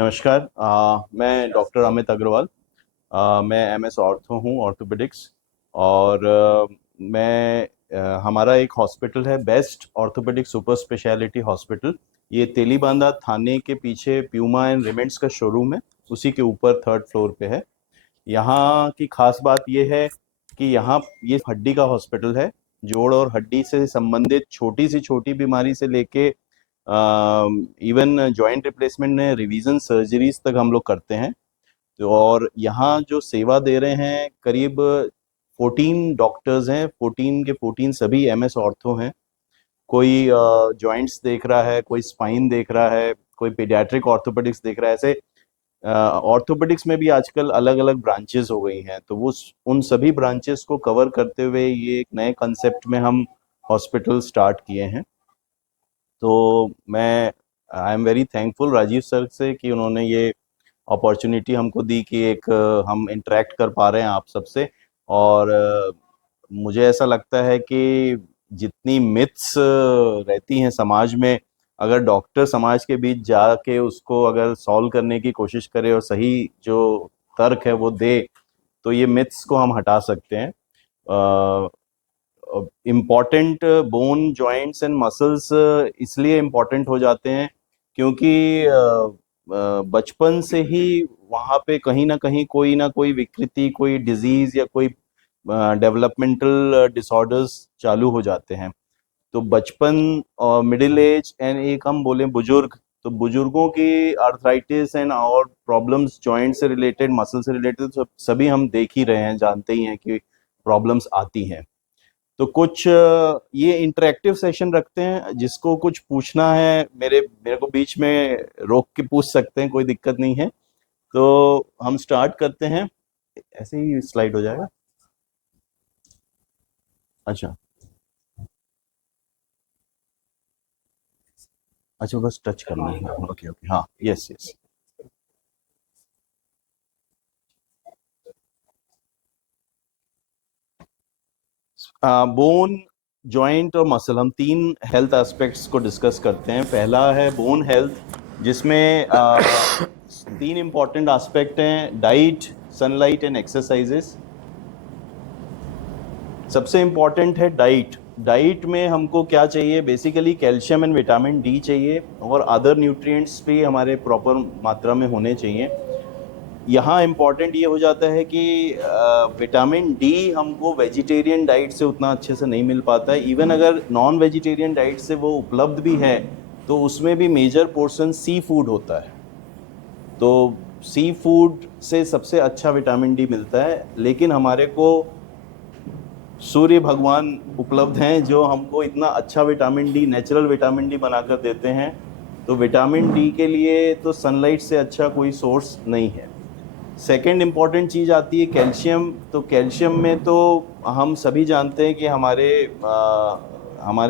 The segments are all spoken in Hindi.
नमस्कार। मैं डॉक्टर अमित अग्रवाल। मैं एमएस ऑर्थो हूँ, ऑर्थोपेडिक्स। और हमारा एक हॉस्पिटल है, best orthopaedic super speciality hospital. ये तेलीबांधा थाने के पीछे प्यूमा एंड रेमेंड्स का शोरूम है, उसी के ऊपर थर्ड फ्लोर पे है। यहाँ की खास बात ये है कि यहाँ ये हड्डी का हॉस्पिटल है। जोड़ और हड्डी से संबंधित छोटी से छोटी बीमारी से लेके इवन जॉइंट रिप्लेसमेंट में रिवीजन सर्जरीज तक हम लोग करते हैं। तो और यहाँ जो सेवा दे रहे हैं, करीब 14 डॉक्टर्स हैं, 14 के 14 सभी एमएस ऑर्थो हैं। कोई जॉइंट्स देख रहा है, कोई स्पाइन देख रहा है, कोई पीडियाट्रिक ऑर्थोपेडिक्स देख रहा है। ऐसे ऑर्थोपेडिक्स में भी आजकल अलग अलग ब्रांचेस हो गई हैं, तो वो उन सभी ब्रांचेस को कवर करते हुए ये एक नए कंसेप्ट में हम हॉस्पिटल स्टार्ट किए हैं। तो मैं I am very thankful Rajiv sir से कि उन्होंने ये अपॉर्चुनिटी हमको दी कि एक हम इंटरेक्ट कर पा रहे हैं आप सबसे। और मुझे ऐसा लगता है कि जितनी मिथ्स रहती हैं समाज में, अगर डॉक्टर समाज के बीच जाके उसको अगर सॉल्व करने की कोशिश करे और सही जो तर्क है वो दे, तो ये मिथ्स को हम हटा सकते हैं। Important bone joints and muscles इसलिए इम्पॉर्टेंट हो जाते हैं क्योंकि बचपन से ही वहाँ पे कहीं ना कोई विकृति, कोई डिजीज या कोई डेवलपमेंटल डिसऑर्डर्स चालू हो जाते हैं। तो बचपन और मिडिल एज एंड एक हम बोले बुजुर्ग, तो बुजुर्गों की आर्थराइटिस एंड और प्रॉब्लम्स जॉइंट से रिलेटेड, मसल से रिलेटेड सभी हम देख ही रहे हैं, जानते ही हैं कि प्रॉब्लम्स आती हैं। तो कुछ ये इंटरेक्टिव सेशन रखते हैं, जिसको कुछ पूछना है मेरे को बीच में रोक के पूछ सकते हैं, कोई दिक्कत नहीं है। तो हम स्टार्ट करते हैं। ऐसे ही स्लाइड हो जाएगा। अच्छा अच्छा, बस टच करना है। ओके ओके, हाँ, यस यस। बोन, जॉइंट और मसल, हम तीन हेल्थ एस्पेक्ट्स को डिस्कस करते हैं। पहला है बोन हेल्थ, जिसमें तीन इंपॉर्टेंट एस्पेक्ट हैं: डाइट, सनलाइट एंड एक्सरसाइजेस। सबसे इम्पॉर्टेंट है डाइट। डाइट में हमको क्या चाहिए? Basically calcium and vitamin D चाहिए, और अदर न्यूट्रिएंट्स भी हमारे प्रॉपर मात्रा में होने चाहिए। यहाँ इम्पॉर्टेंट ये हो जाता है कि विटामिन डी हमको वेजिटेरियन डाइट से उतना अच्छे से नहीं मिल पाता है। इवन अगर नॉन वेजिटेरियन डाइट से वो उपलब्ध भी है, तो उसमें भी मेजर पोर्शन सी फूड होता है। तो सी फूड से सबसे अच्छा विटामिन डी मिलता है, लेकिन हमारे को सूर्य भगवान उपलब्ध हैं जो हमको इतना अच्छा vitamin D, natural vitamin D बनाकर देते हैं। तो विटामिन डी के लिए तो सनलाइट से अच्छा कोई सोर्स नहीं है। सेकेंड इम्पॉर्टेंट चीज़ आती है कैल्शियम। तो कैल्शियम में तो हम सभी जानते हैं कि हमारे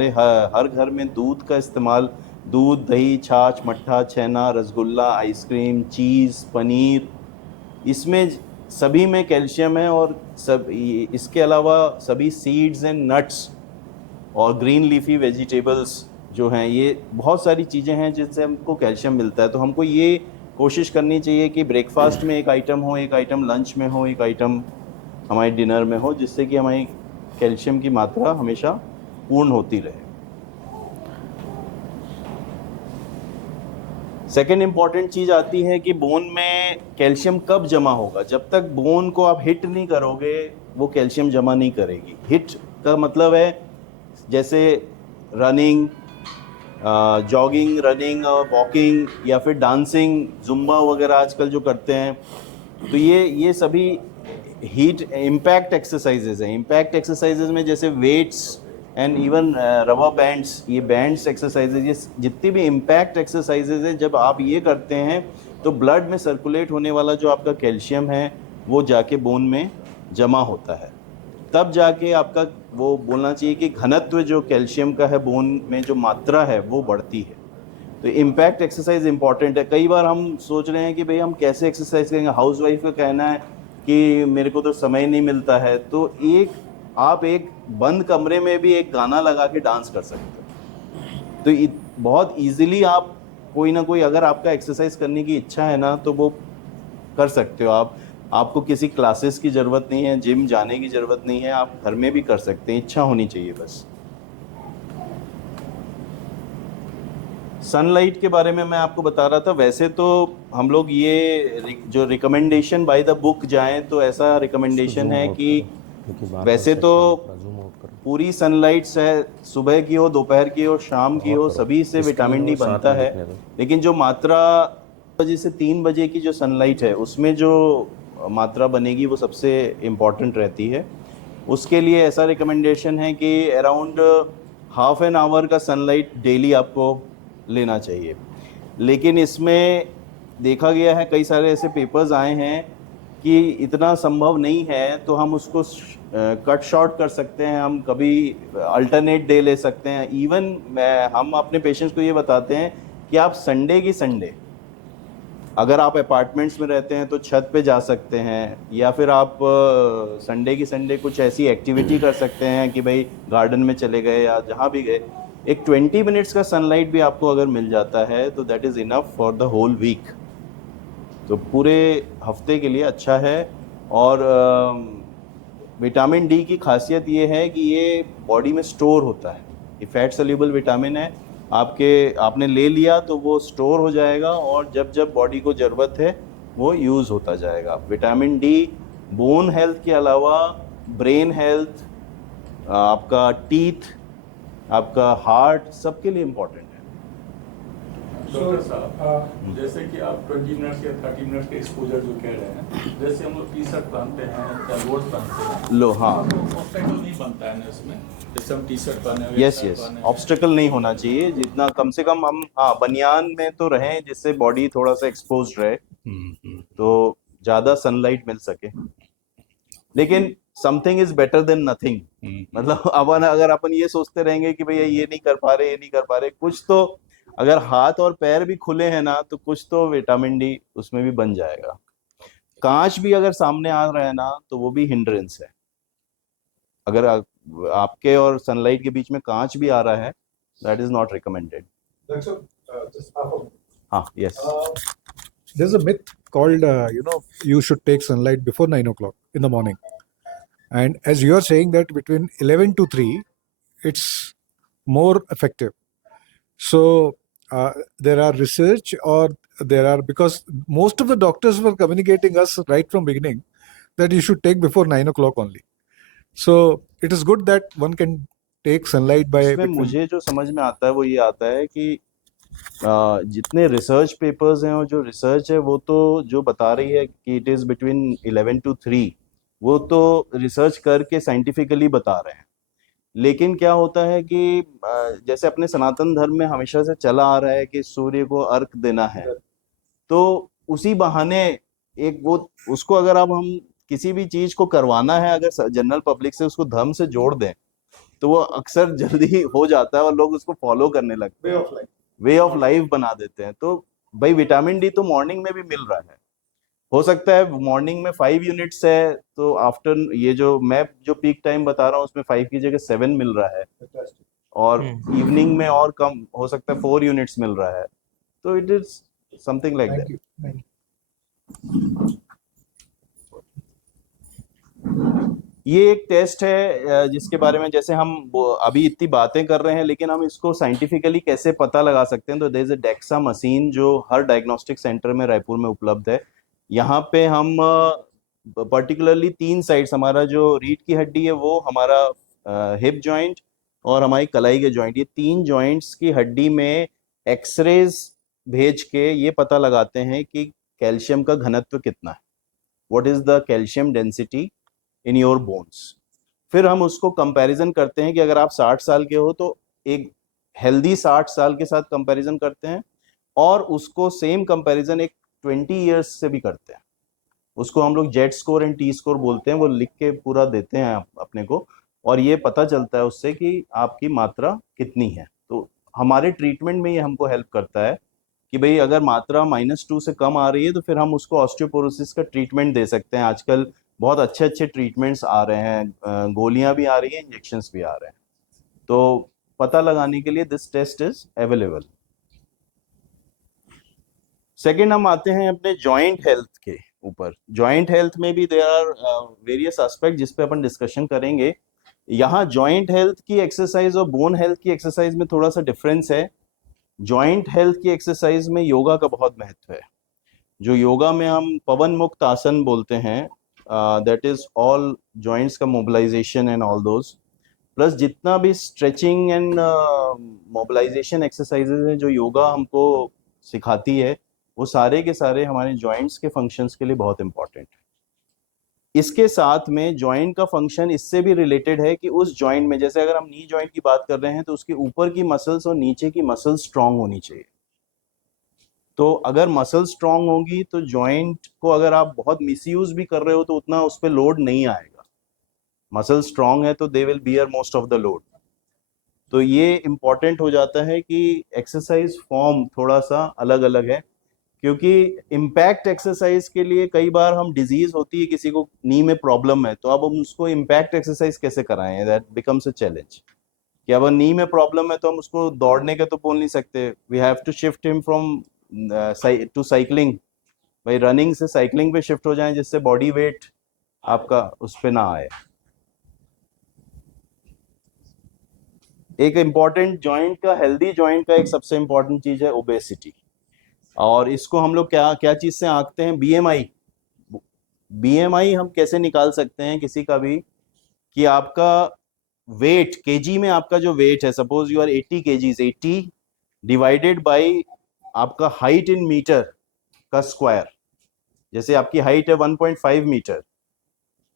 हर घर में दूध का इस्तेमाल, दूध, दही, छाछ, मट्ठा, छेना, रसगुल्ला, आइसक्रीम, चीज़, पनीर, इसमें सभी में कैल्शियम है। और इसके अलावा सभी सीड्स एंड नट्स और ग्रीन लीफी वेजिटेबल्स जो हैं, ये बहुत सारी चीज़ें हैं जिनसे हमको कैल्शियम मिलता है। तो हमको ये कोशिश करनी चाहिए कि ब्रेकफास्ट में एक आइटम हो, एक आइटम लंच में हो, एक आइटम हमारे डिनर में हो, जिससे कि हमारी कैल्शियम की मात्रा हमेशा पूर्ण होती रहे। सेकेंड इम्पॉर्टेंट चीज़ आती है कि बोन में कैल्शियम कब जमा होगा। जब तक बोन को आप हिट नहीं करोगे, वो कैल्शियम जमा नहीं करेगी। हिट का मतलब है जैसे रनिंग, जॉगिंग, रनिंग और वॉकिंग, या फिर डांसिंग, जुम्बा वगैरह आजकल जो करते हैं। तो ये सभी हीट इम्पैक्ट एक्सरसाइजेज हैं। इम्पैक्ट एक्सरसाइजेज में जैसे weights and even rubber bands, ये बैंड्स एक्सरसाइजेज, ये जितनी भी इम्पैक्ट एक्सरसाइजेज हैं, जब आप ये करते हैं तो ब्लड में सर्कुलेट होने वाला जो आपका कैल्शियम है वो जाके बोन में जमा होता है। तब जाके आपका वो बोलना चाहिए कि घनत्व जो कैल्शियम का है बोन में, जो मात्रा है वो बढ़ती है। तो इम्पैक्ट एक्सरसाइज इंपॉर्टेंट है। कई बार हम सोच रहे हैं कि भाई हम कैसे एक्सरसाइज करेंगे, हाउसवाइफ का कहना है कि मेरे को तो समय नहीं मिलता है। तो आप एक बंद कमरे में भी एक गाना लगा के डांस कर सकते हो। तो बहुत इजीली आप कोई ना कोई, अगर आपका एक्सरसाइज करने की इच्छा है ना तो वो कर सकते हो आप। आपको किसी क्लासेस की ज़रूरत नहीं है, जिम जाने की ज़रूरत नहीं है, आप घर में भी कर सकते हैं, इच्छा होनी चाहिए बस। सनलाइट के बारे में मैं आपको बता रहा था, वैसे तो हम लोग ये जो रिकमेंडेशन बाय द बुक जाएं तो ऐसा रिकमेंडेशन है कि वैसे तो पूरी सनलाइट है, सुबह की हो, दोपहर की हो, शाम की हो, सभी से विटामिन डी बनता है। लेकिन जो मात्रा बजे से 3 बजे की जो सनलाइट है उसमें जो मात्रा बनेगी वो सबसे इम्पॉर्टेंट रहती है। उसके लिए ऐसा रिकमेंडेशन है कि अराउंड हाफ एन आवर का सनलाइट डेली आपको लेना चाहिए। लेकिन इसमें देखा गया है, कई सारे ऐसे पेपर्स आए हैं कि इतना संभव नहीं है, तो हम उसको कट शॉर्ट कर सकते हैं, हम कभी अल्टरनेट डे ले सकते हैं। इवन हम अपने पेशेंट्स को ये बताते हैं कि आप संडे की संडे, अगर आप अपार्टमेंट्स में रहते हैं तो छत पे जा सकते हैं, या फिर आप संडे की संडे कुछ ऐसी एक्टिविटी कर सकते हैं कि भाई गार्डन में चले गए या जहाँ भी गए, एक 20 मिनट्स का सनलाइट भी आपको अगर मिल जाता है तो that is enough for the whole week. तो पूरे हफ्ते के लिए अच्छा है। और विटामिन डी की खासियत ये है कि ये बॉडी में स्टोर होता है, ये फैट सोल्यूबल विटामिन है। आपने ले लिया तो वो स्टोर हो जाएगा, और जब जब बॉडी को ज़रूरत है वो यूज़ होता जाएगा। विटामिन डी बोन हेल्थ के अलावा ब्रेन हेल्थ, आपका टीथ, आपका हार्ट, सबके लिए इम्पोर्टेंट है। डॉक्टर साहब, जैसे कि आप 20 मिनट्स या 30 मिनट्स के एक्सपोजर जो कह रहे हैं, जैसे हम लोग टी शर्ट पहनते हैं या कोट पहनते हैं, लो हाँ, ऑब्स्टेकल नहीं बनता है ना इसमें, जैसे हम टी शर्ट पहने, यस यस, ऑब्स्टेकल नहीं होना चाहिए। जितना कम से कम हम, हाँ, बनियान में तो रहें जिससे बॉडी थोड़ा सा एक्सपोज रहे, तो ज़्यादा सनलाइट मिल सके। लेकिन something is better than nothing. मतलब अपन अगर अपन ये सोचते रहेंगे कि भैया ये नहीं कर पा रहे, ये नहीं कर पा रहे, कुछ तो, अगर हाथ और पैर भी खुले हैं ना तो कुछ तो विटामिन डी उसमें भी बन जाएगा। कांच भी अगर सामने आ रहा है ना तो वो भी हिंड्रेंस है। अगर आपके और सनलाइट के बीच में कांच भी आ रहा है, दैट इज नॉट रिकमेंडेड। हाँ, yes. There's a myth called, you should take sunlight before 9 o'clock in the morning. And as you are saying that between 11 to 3, it's more effective. So there are research, or because most of the doctors were communicating us right from beginning that you should take before 9 o'clock only. So it is good that one can take sunlight by इसमें मुझे जो समझ में आता है वो ये आता है कि जितने रिसर्च पेपर्स हैं और जो रिसर्च है वो तो जो बता रही है कि इट इज़ बिटवीन 11 to 3, वो तो रिसर्च करके साइंटिफिकली बता रहे हैं। लेकिन क्या होता है कि जैसे अपने सनातन धर्म में हमेशा से चला आ रहा है कि सूर्य को अर्घ देना है, तो उसी बहाने एक वो, उसको अगर अब हम किसी भी चीज को करवाना है, अगर जनरल पब्लिक से उसको धर्म से जोड़ दें तो वो अक्सर जल्दी हो जाता है और लोग उसको फॉलो करने लगते हैं, वे ऑफ लाइफ बना देते हैं। तो भाई विटामिन डी तो मॉर्निंग में भी मिल रहा है, हो सकता है मॉर्निंग में 5 यूनिट्स है, तो आफ्टर ये जो पीक टाइम बता रहा हूँ उसमें 5 की जगह 7 मिल रहा है, और इवनिंग में और कम हो सकता है 4 यूनिट्स मिल रहा है। तो it is something like that. ये एक टेस्ट है जिसके बारे में जैसे हम अभी इतनी बातें कर रहे हैं, लेकिन हम इसको साइंटिफिकली कैसे पता लगा सकते हैं। तो there is a DEXA machine जो हर डायग्नोस्टिक सेंटर में रायपुर में उपलब्ध है। यहाँ पे हम पर्टिकुलरली 3 साइड्स, हमारा जो रीढ़ की हड्डी है वो, हमारा हिप जॉइंट और हमारी कलाई के जॉइंट, ये 3 जॉइंट्स की हड्डी में एक्सरेज भेज के ये पता लगाते हैं कि कैल्शियम का घनत्व कितना है, what is the calcium density in your bones. फिर हम उसको कंपैरिजन करते हैं कि अगर आप 60 साल के हो तो एक हेल्दी 60 साल के साथ कंपैरिजन करते हैं, और उसको सेम कंपैरिजन एक 20 ईयर्स से भी करते हैं। उसको हम लोग Z score and T score बोलते हैं, वो लिख के पूरा देते हैं अपने को, और ये पता चलता है उससे कि आपकी मात्रा कितनी है। तो हमारे ट्रीटमेंट में ये हमको हेल्प करता है कि भाई अगर मात्रा -2 से कम आ रही है तो फिर हम उसको ऑस्टियोपोरोसिस का ट्रीटमेंट दे सकते हैं। आजकल बहुत अच्छे अच्छे ट्रीटमेंट्स आ रहे हैं, गोलियां भी आ रही हैं, इंजेक्शंस भी आ रहे हैं। तो पता लगाने के लिए this test is available. Second हम आते हैं अपने जॉइंट हेल्थ के ऊपर। जॉइंट हेल्थ में भी देयर आर वेरियस एस्पेक्ट जिस पे अपन डिस्कशन करेंगे। यहाँ जॉइंट हेल्थ की एक्सरसाइज और बोन हेल्थ की एक्सरसाइज में थोड़ा सा डिफरेंस है। जॉइंट हेल्थ की एक्सरसाइज में योगा का बहुत महत्व है। जो योगा में हम पवन मुक्त आसन बोलते हैं, दैट इज ऑल जॉइंट्स का mobilization and all those, plus जितना भी स्ट्रेचिंग एंड मोबिलाइजेशन एक्सरसाइजेज हैं जो योगा हमको सिखाती है, वो सारे के सारे हमारे जॉइंट्स के फंक्शंस के लिए बहुत इंपॉर्टेंट है। इसके साथ में जॉइंट का फंक्शन इससे भी रिलेटेड है कि उस जॉइंट में, जैसे अगर हम नी जॉइंट की बात कर रहे हैं तो उसके ऊपर की मसल्स और नीचे की मसल्स स्ट्रांग होनी चाहिए। तो अगर मसल स्ट्रांग होगी तो जॉइंट को अगर आप बहुत मिसयूज भी कर रहे हो तो उतना उस पर लोड नहीं आएगा। मसल स्ट्रांग है तो they will beer most of the load. तो ये इम्पॉर्टेंट हो जाता है कि एक्सरसाइज फॉर्म थोड़ा सा अलग अलग है, क्योंकि इम्पैक्ट एक्सरसाइज के लिए कई बार हम डिजीज होती है, किसी को नी में प्रॉब्लम है, तो अब हम उसको इम्पैक्ट एक्सरसाइज कैसे कराएं, दैट बिकम्स अ चैलेंज। कि अब नी में प्रॉब्लम है तो हम उसको दौड़ने का तो बोल नहीं सकते, we have to shift him from to cycling, भाई रनिंग से साइकिलिंग पे शिफ्ट हो जाएं जिससे बॉडी वेट आपका उस पे ना आए। एक इम्पॉर्टेंट जॉइंट का, हेल्दी जॉइंट का एक सबसे इम्पॉर्टेंट चीज है ओबेसिटी। और इसको हम लोग क्या क्या चीज से आंकते हैं, बीएमआई। बीएमआई हम कैसे निकाल सकते हैं किसी का भी, कि आपका वेट केजी में, आपका जो वेट है, suppose you are 80 kgs, 80 divided by आपका हाइट इन मीटर का स्क्वायर। जैसे आपकी हाइट है 1.5 मीटर,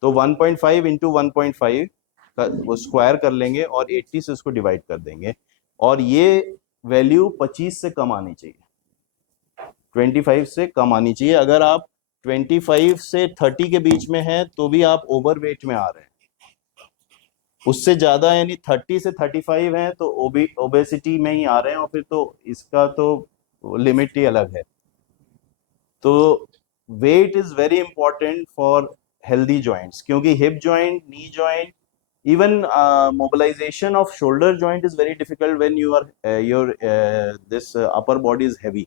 तो 1.5 इंटू 1.5 का वो स्क्वायर कर लेंगे और 80 से उसको डिवाइड कर देंगे, और ये वैल्यू 25 से कम आनी चाहिए, 25 से कम आनी चाहिए। अगर आप 25 से 30 के बीच में हैं तो भी आप ओवरवेट में आ रहे हैं। उससे ज्यादा यानी 30 से 35 हैं तो ओबेसिटी में ही आ रहे हैं, और फिर तो इसका तो लिमिट ही अलग है। तो weight is very important for healthy joints, क्योंकि hip joint, knee joint, even mobilization of shoulder joint is very difficult when you are your this upper body is heavy.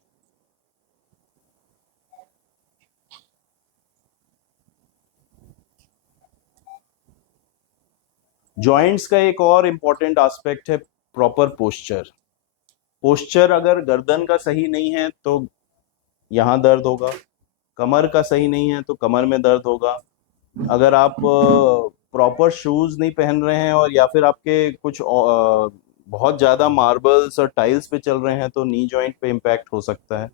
Joints का एक और इम्पॉर्टेंट एस्पेक्ट है प्रॉपर पोस्चर। पोस्चर अगर गर्दन का सही नहीं है तो यहाँ दर्द होगा, कमर का सही नहीं है तो कमर में दर्द होगा। अगर आप प्रॉपर शूज नहीं पहन रहे हैं, और या फिर आपके कुछ बहुत ज़्यादा मार्बल्स और टाइल्स पे चल रहे हैं, तो नी जॉइंट पे इम्पैक्ट हो सकता है।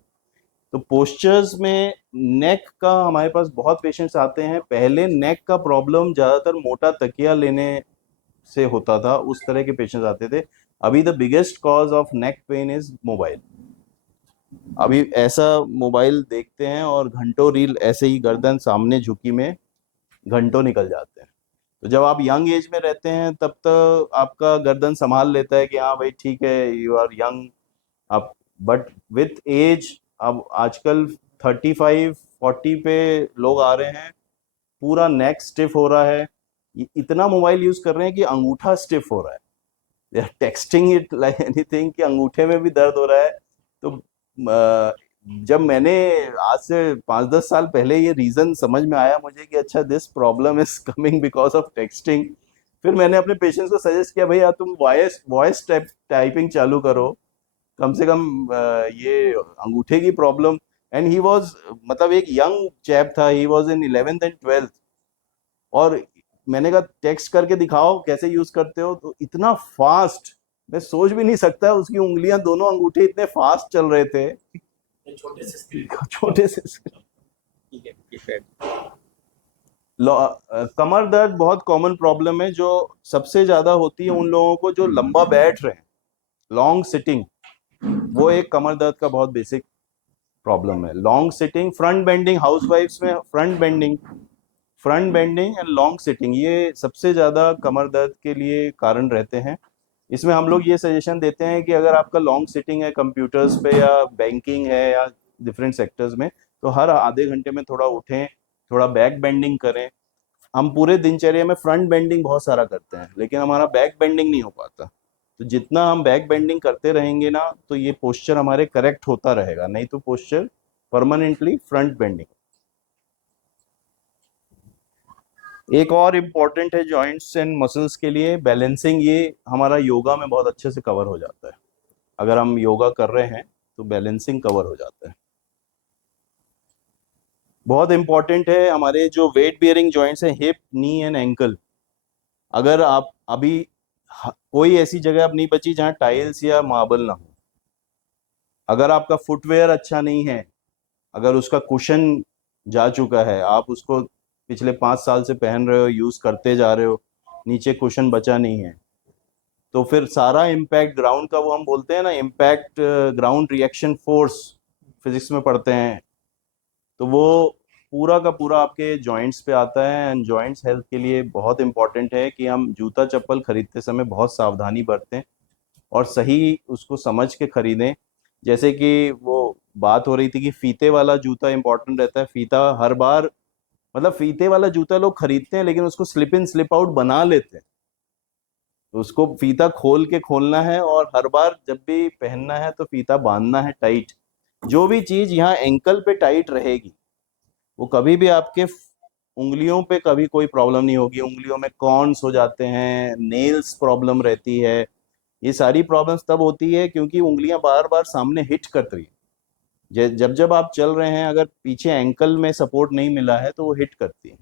तो पोस्चर्स में नेक का हमारे पास बहुत पेशेंट्स आते हैं। पहले नेक का प्रॉब्लम ज़्यादातर मोटा तकिया लेने से होता था, उस तरह के पेशेंट्स आते थे। अभी the biggest cause of neck pain is mobile. अभी ऐसा मोबाइल देखते हैं और घंटों रील ऐसे ही गर्दन सामने झुकी में घंटों निकल जाते हैं। तो जब आप यंग एज में रहते हैं तब तो आपका गर्दन संभाल लेता है कि हाँ भाई ठीक है, यू आर यंग आप, बट विथ एज अब आजकल 35-40 पे लोग आ रहे हैं, पूरा नेक स्टिफ हो रहा है, इतना मोबाइल यूज कर रहे हैं कि अंगूठा स्टिफ हो रहा है, they are texting it like anything, कि अंगूठे में भी दर्द हो रहा है। तो जब मैंने आज से 5-10 साल पहले ये रीजन समझ में आया मुझे कि अच्छा this problem is coming because of texting, फिर मैंने अपने पेशेंट्स को सजेस्ट किया भाई यार तुम वॉइस टाइपिंग चालू करो, कम से कम ये अंगूठे की प्रॉब्लम। एंड ही वाज, मतलब एक यंग चैप था, he was in 11th and 12th, और मैंने कहा टेक्स्ट करके दिखाओ कैसे यूज करते हो, तो इतना फास्ट, मैं सोच भी नहीं सकता, उसकी उंगलियां, दोनों अंगूठे इतने फास्ट चल रहे थे, छोटे से स्क्रीन। छोटे से। ठीक है, ठीक है। कमर दर्द बहुत कॉमन प्रॉब्लम है, जो सबसे ज्यादा होती है उन लोगों को जो लंबा बैठ रहे हैं, लॉन्ग सिटिंग, वो एक कमर दर्द का बहुत बेसिक प्रॉब्लम है। लॉन्ग सिटिंग, फ्रंट बेंडिंग, हाउसवाइफ्स में front bending and long sitting, ये सबसे ज्यादा कमर दर्द के लिए कारण रहते हैं। इसमें हम लोग ये सजेशन देते हैं कि अगर आपका लॉन्ग सिटिंग है कंप्यूटर्स पे, या बैंकिंग है, या डिफरेंट सेक्टर्स में, तो हर आधे घंटे में थोड़ा उठें, थोड़ा बैक बेंडिंग करें। हम पूरे दिनचर्या में फ्रंट बेंडिंग बहुत सारा करते हैं, लेकिन हमारा बैक बेंडिंग नहीं हो पाता। तो जितना हम बैक बेंडिंग करते रहेंगे ना, तो ये पोस्चर हमारे करेक्ट होता रहेगा, नहीं तो पोस्चर परमानेंटली फ्रंट बेंडिंग। एक और इम्पॉर्टेंट है जॉइंट्स एंड मसल्स के लिए बैलेंसिंग। ये हमारा योगा में बहुत अच्छे से कवर हो जाता है। अगर हम योगा कर रहे हैं तो बैलेंसिंग कवर हो जाता है। बहुत इम्पॉर्टेंट है हमारे जो वेट बियरिंग जॉइंट्स हैं, हिप, नी एंड एंकल। अगर आप अभी कोई ऐसी जगह अब नहीं बची जहां टाइल्स या मार्बल ना हो। अगर आपका फुटवेयर अच्छा नहीं है, अगर उसका कुशन जा चुका है, आप उसको पिछले 5 साल से पहन रहे हो, यूज करते जा रहे हो, नीचे कुशन बचा नहीं है, तो फिर सारा इम्पैक्ट ग्राउंड का, वो हम बोलते हैं ना impact ground reaction force, physics में पढ़ते हैं, तो वो पूरा का पूरा आपके जॉइंट्स पे आता है। एंड जॉइंट्स हेल्थ के लिए बहुत इंपॉर्टेंट है कि हम जूता चप्पल खरीदते समय बहुत सावधानी बरतें और सही उसको समझ के खरीदें। जैसे कि वो बात हो रही थी कि फीते वाला जूता इंपॉर्टेंट रहता है। फीता हर बार, मतलब फीते वाला जूता लोग खरीदते हैं लेकिन उसको स्लिप इन स्लिप आउट बना लेते हैं। तो उसको फीता खोल के खोलना है और हर बार जब भी पहनना है तो फीता बांधना है टाइट। जो भी चीज यहाँ एंकल पे टाइट रहेगी वो कभी भी आपके उंगलियों पे कभी कोई प्रॉब्लम नहीं होगी। उंगलियों में कॉर्न्स हो जाते हैं, नेल्स प्रॉब्लम रहती है। ये सारी प्रॉब्लम्स तब होती है क्योंकि उंगलियां बार बार सामने हिट कर रही है। जब जब आप चल रहे हैं, अगर पीछे एंकल में सपोर्ट नहीं मिला है तो वो हिट करती है।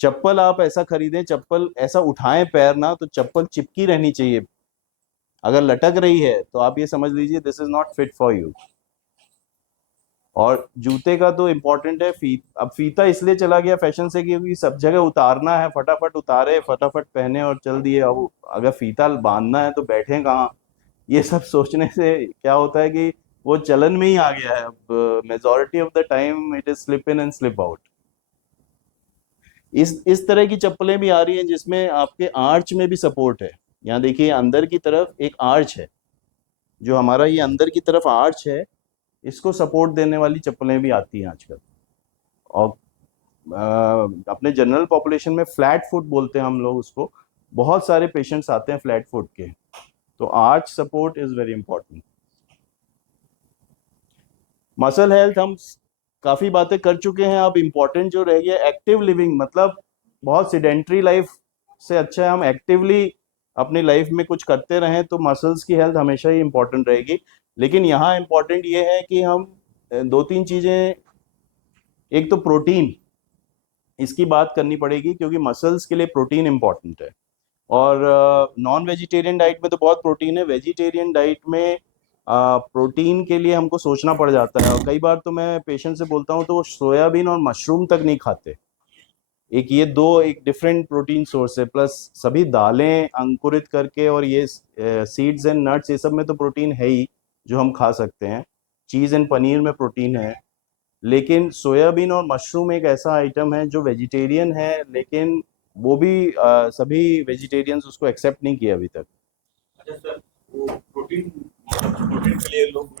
चप्पल आप ऐसा खरीदें, चप्पल ऐसा उठाएं पैर ना, तो चप्पल चिपकी रहनी चाहिए। अगर लटक रही है तो आप ये समझ लीजिए this is not fit for you. और जूते का तो इम्पोर्टेंट है अब फीता इसलिए चला गया फैशन से क्योंकि सब जगह उतारना है, फटाफट उतारे, फटाफट पहने और चल दिए। अब अगर फीता बांधना है तो बैठे कहाँ, ये सब सोचने से क्या होता है कि वो चलन में ही आ गया है। अब majority of the time it is slip in and slip out. इस तरह की चप्पलें भी आ रही हैं जिसमें आपके आर्च में भी सपोर्ट है। यहाँ देखिए अंदर की तरफ एक आर्च है, जो हमारा ये अंदर की तरफ आर्च है, इसको सपोर्ट देने वाली चप्पलें भी आती हैं आजकल। और अपने जनरल पॉपुलेशन में फ्लैट फुट बोलते हैं हम लोग उसको। बहुत सारे पेशेंट्स आते हैं फ्लैट फुट के, तो arch support is very important. Muscle health हम काफी बातें कर चुके हैं। अब इम्पोर्टेंट जो रह गया एक्टिव लिविंग, मतलब बहुत सिडेंट्री लाइफ से अच्छा है हम एक्टिवली अपनी लाइफ में कुछ करते रहें, तो मसल्स की हेल्थ हमेशा ही इम्पोर्टेंट रहेगी। लेकिन यहाँ इम्पोर्टेंट ये है कि हम 2-3 चीजें, एक तो प्रोटीन, इसकी बात करनी पड़ेगी क्योंकि मसल्स के लिए प्रोटीन इम्पोर्टेंट है। और नॉन वेजिटेरियन डाइट में तो बहुत प्रोटीन है, वेजिटेरियन डाइट में प्रोटीन के लिए हमको सोचना पड़ जाता है। और कई बार तो मैं पेशेंट से बोलता हूँ तो वो सोयाबीन और मशरूम तक नहीं खाते। एक डिफरेंट प्रोटीन सोर्स है, प्लस सभी दालें अंकुरित करके और ये सीड्स एंड नट्स, ये सब में तो प्रोटीन है ही जो हम खा सकते हैं। चीज़ एंड पनीर में प्रोटीन है, लेकिन सोयाबीन और मशरूम एक ऐसा आइटम है जो वेजिटेरियन है, लेकिन वो भी सभी वेजिटेरियंस उसको एक्सेप्ट नहीं किया अभी तक। अच्छा सर, वो प्रोटीन के लिए लोग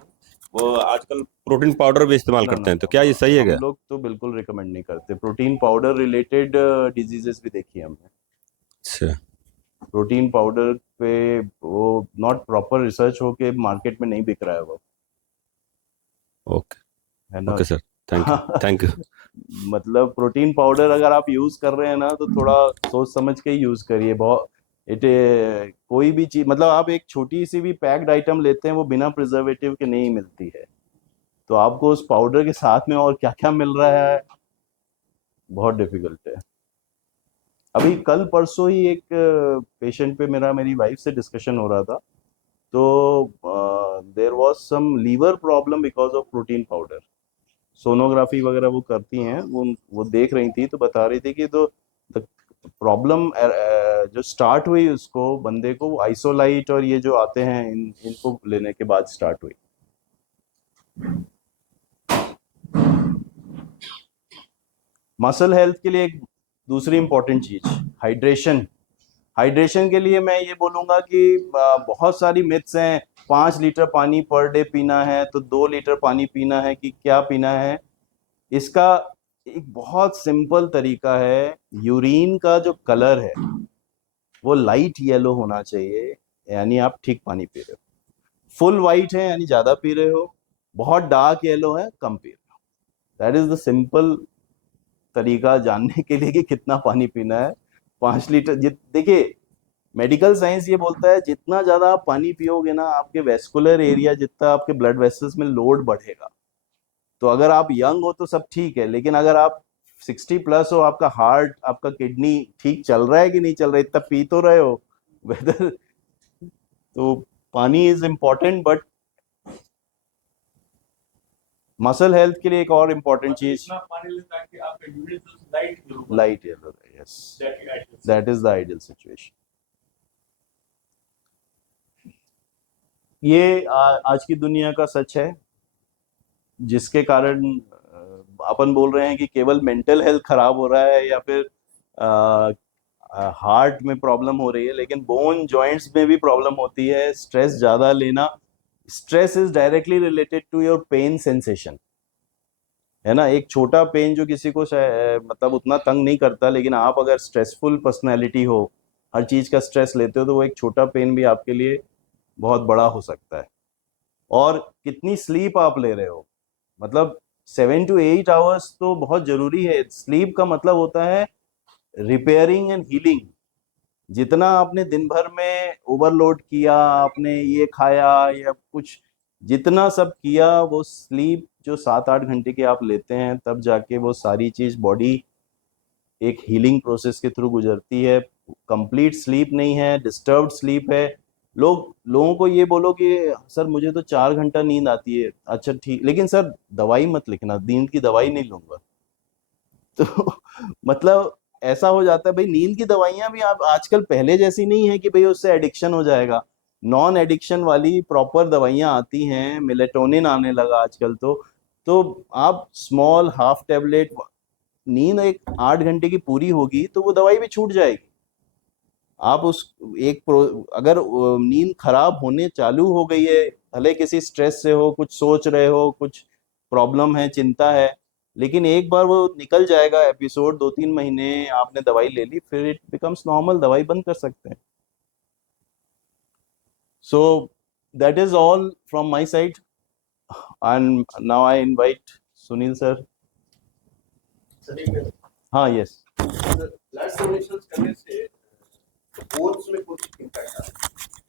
वो आजकल प्रोटीन पाउडर भी इस्तेमाल करते हैं, तो क्या ये सही है क्या? हम लोग तो बिल्कुल रिकमेंड नहीं करते। प्रोटीन पाउडर रिलेटेड डिजीजेस भी देखी हमने। अच्छा, प्रोटीन पाउडर पे वो नॉट प्रॉपर रिसर्च होके मार्केट में नहीं बिक रहा है वो, ओके है ना। Okay sir, thank you. मतलब प्रोटीन पाउडर अगर आप यूज कर रहे हैं ना तो थोड़ा सोच समझ के ही यूज करिए। बहुत कोई भी चीज, मतलब आप एक छोटी सी भी पैक्ड आइटम लेते हैं वो बिना प्रिजर्वेटिव के नहीं मिलती है, तो आपको उस पाउडर के साथ में और क्या क्या मिल रहा है बहुत डिफिकल्ट है। अभी कल परसों ही एक पेशेंट पे मेरी वाइफ से डिस्कशन हो रहा था, तो there was some liver problem because of protein powder. Sonography वगैरह वो करती हैं, वो देख रही थी तो बता रही थी कि तो प्रॉब्लम जो स्टार्ट हुई उसको, बंदे को आइसोलाइट और ये जो आते हैं इनको लेने के बाद स्टार्ट हुई। मसल हेल्थ के लिए एक दूसरी इंपॉर्टेंट चीज हाइड्रेशन। हाइड्रेशन के लिए मैं ये बोलूंगा कि बहुत सारी मिथ्स हैं। 5 लीटर पानी पर डे पीना है तो 2 लीटर पानी पीना है कि क्या पीना है। इसका एक बहुत सिंपल तरीका है। यूरिन का जो कलर है वो लाइट येलो होना चाहिए, यानी आप ठीक पानी पी रहे हो। फुल वाइट है यानी ज्यादा पी रहे हो, बहुत डार्क येलो है कम पी रहे हो। दैट इज द सिंपल तरीका जानने के लिए कि कितना पानी पीना है। 5 लीटर देखिए, मेडिकल साइंस ये बोलता है जितना ज्यादा आप पानी पियोगे ना, आपके वेस्कुलर एरिया, जितना आपके ब्लड वेसल्स में लोड बढ़ेगा। तो अगर आप यंग हो तो सब ठीक है, लेकिन अगर आप 60+ हो, आपका हार्ट, आपका किडनी ठीक चल रहा है कि नहीं चल रहा है, इतना पी तो रहे हो वेदर, तो पानी is important. But muscle health के लिए एक और इम्पोर्टेंट चीज, इतना पानी लेता है कि आपका urine light light yellow, yes, that is the ideal situation. ये आज की दुनिया का सच है, जिसके कारण अपन बोल रहे हैं कि केवल मेंटल हेल्थ खराब हो रहा है या फिर हार्ट में प्रॉब्लम हो रही है, लेकिन बोन जॉइंट्स में भी प्रॉब्लम होती है। स्ट्रेस ज़्यादा लेना, stress is directly related to your pain sensation, है ना। एक छोटा पेन जो किसी को मतलब उतना तंग नहीं करता, लेकिन आप अगर स्ट्रेसफुल पर्सनैलिटी हो, हर चीज़ का स्ट्रेस लेते हो, तो वो एक छोटा पेन भी आपके लिए बहुत बड़ा हो सकता है। और कितनी स्लीप आप ले रहे हो, मतलब 7 to 8 आवर्स तो बहुत जरूरी है। स्लीप का मतलब होता है रिपेयरिंग एंड हीलिंग। जितना आपने दिन भर में ओवरलोड किया, आपने ये खाया या कुछ, जितना सब किया, वो स्लीप जो 7-8 घंटे की आप लेते हैं, तब जाके वो सारी चीज बॉडी एक हीलिंग प्रोसेस के थ्रू गुजरती है। कंप्लीट स्लीप नहीं है, डिस्टर्ब्ड स्लीप है। लोगों को ये बोलो कि सर मुझे तो 4 घंटा नींद आती है, अच्छा ठीक, लेकिन सर दवाई मत लिखना, नींद की दवाई नहीं लूंगा। तो मतलब ऐसा हो जाता है भाई, नींद की दवाइयां भी आप आजकल पहले जैसी नहीं है कि भाई उससे एडिक्शन हो जाएगा। नॉन एडिक्शन वाली प्रॉपर दवाइयां आती हैं, मेलेटोनिन आने लगा आजकल। तो आप स्मॉल हाफ टेबलेट, नींद एक 8 घंटे की पूरी होगी तो वो दवाई भी छूट जाएगी। आप उस अगर नींद खराब होने चालू हो गई है, भले किसी स्ट्रेस से हो, कुछ सोच रहे हो, कुछ प्रॉब्लम है, चिंता है, लेकिन एक बार वो निकल जाएगा एपिसोड, 2-3 महीने आपने दवाई ले ली, फिर इट बिकम्स नॉर्मल, दवाई बंद कर सकते हैं। So that is all from my side, and now I invite Sunil sir. हाँ, यस। ब्लड डोनेशन करने से बोन्स में कुछ इम्पैक्ट आता है?